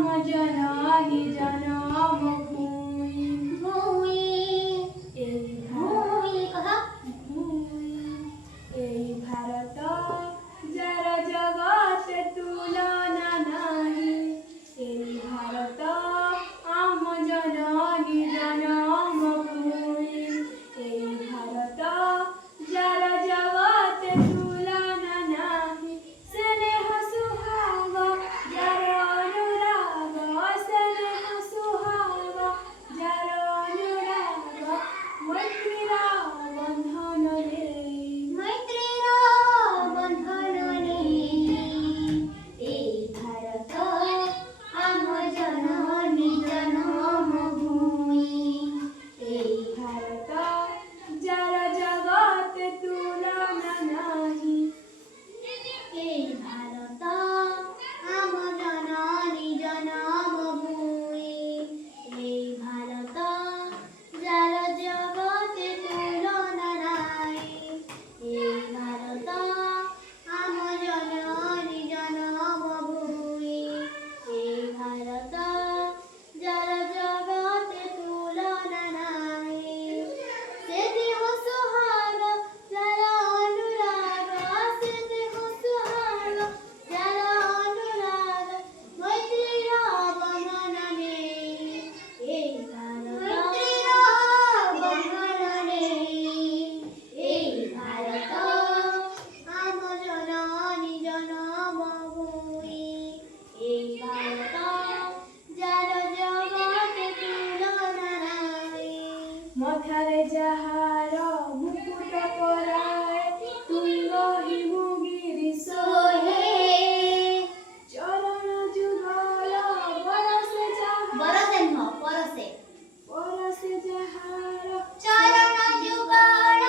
जननी जन्मभूमि भूमि एही भूमि कहा एही भारत जार जगत तुलना नाही एही भारत आम जननी जन्मभूमि एही भारत जार जगत तुलना नाही स्नेह सुहाग जार अनुराग स्नेह सुहाग जार अनुराग मैत्रीरा बंधन रे मैत्रीर बंधनने এই ভারত আম জননী জন্মভূমি এই भारत जार जगत तुलना नाही এই ভারত আম জননী জন্মভূমি এই ভারত যার জগতে তুলনা নাই এই ভারত আম জননী জন্মভূমি এই ভারত যার জগতে তুলনা নাই সে দেহ সুহাগ যার অনুরাগ সে দেহ সুহাগ যার অনুরাগ মৈত্রীর বন্ধননে এই ভারত মৈত্রীর বন্ধননে এই ভারত আম জননী জন্মভূমি এই ভারত যার জগতে তুলনা নাই मथारे जहार मुकुट पराए तुंग हिमगिरि सोहे चरण जुगल बरसे जहार বরসে নহ পরসে बरसे जहार চরণ যুগল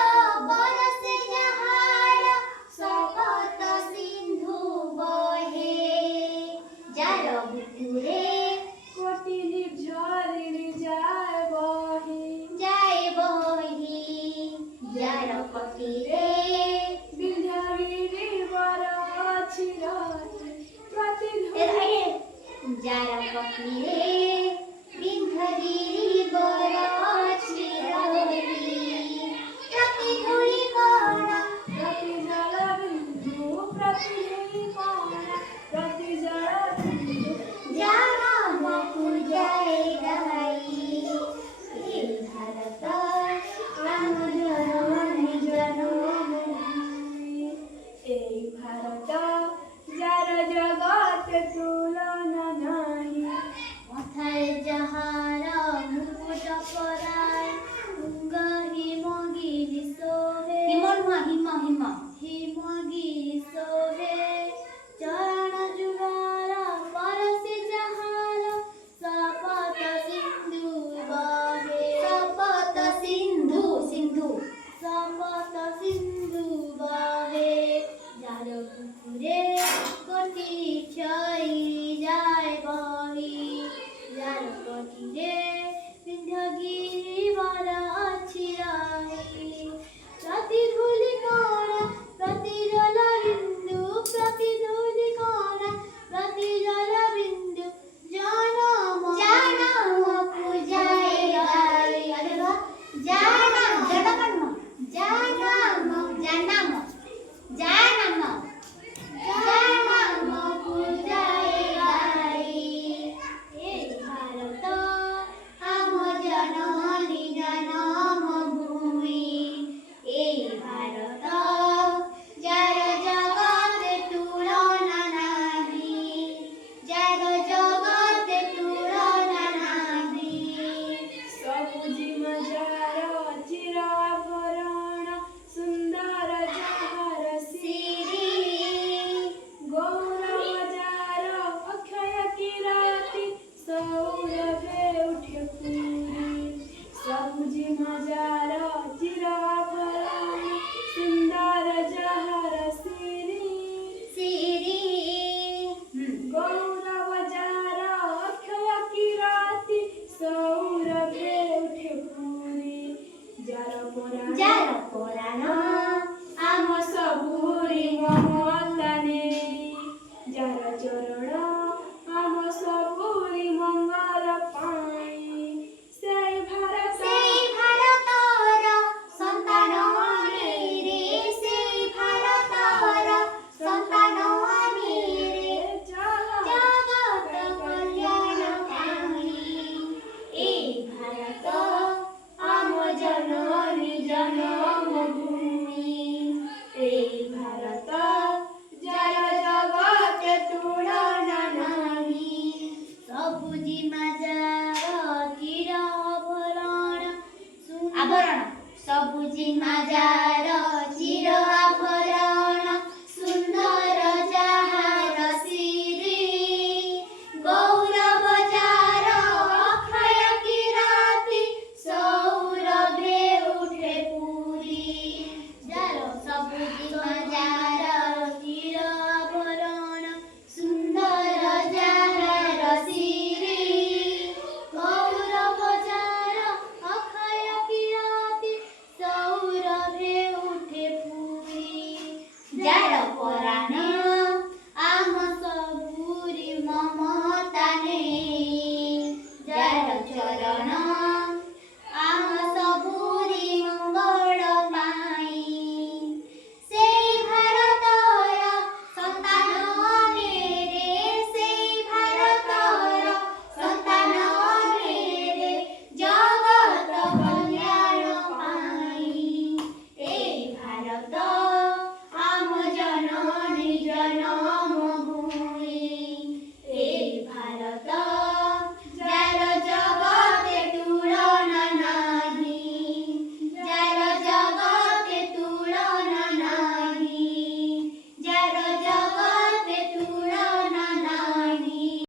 বরসে যাহার শপথ সিন্ধু বহে যার বুকুরে कोटि निर्झरिणी जाय बही যায় বহি যার কটিরে विंध्यगिरि बर अछि रही प्रतिध्वनि যার কটিরে বিন্ধ্যগিরি বর ଅଛି রহি প্রতিধূলি কোণ प्रति जल बिंदु प्रति कोण प्रति जल बिंदु যার বকুজায় গাই এই ভারত আম জননী জন্মভূমি এই भारत जार जगत तुलना नाही ମାର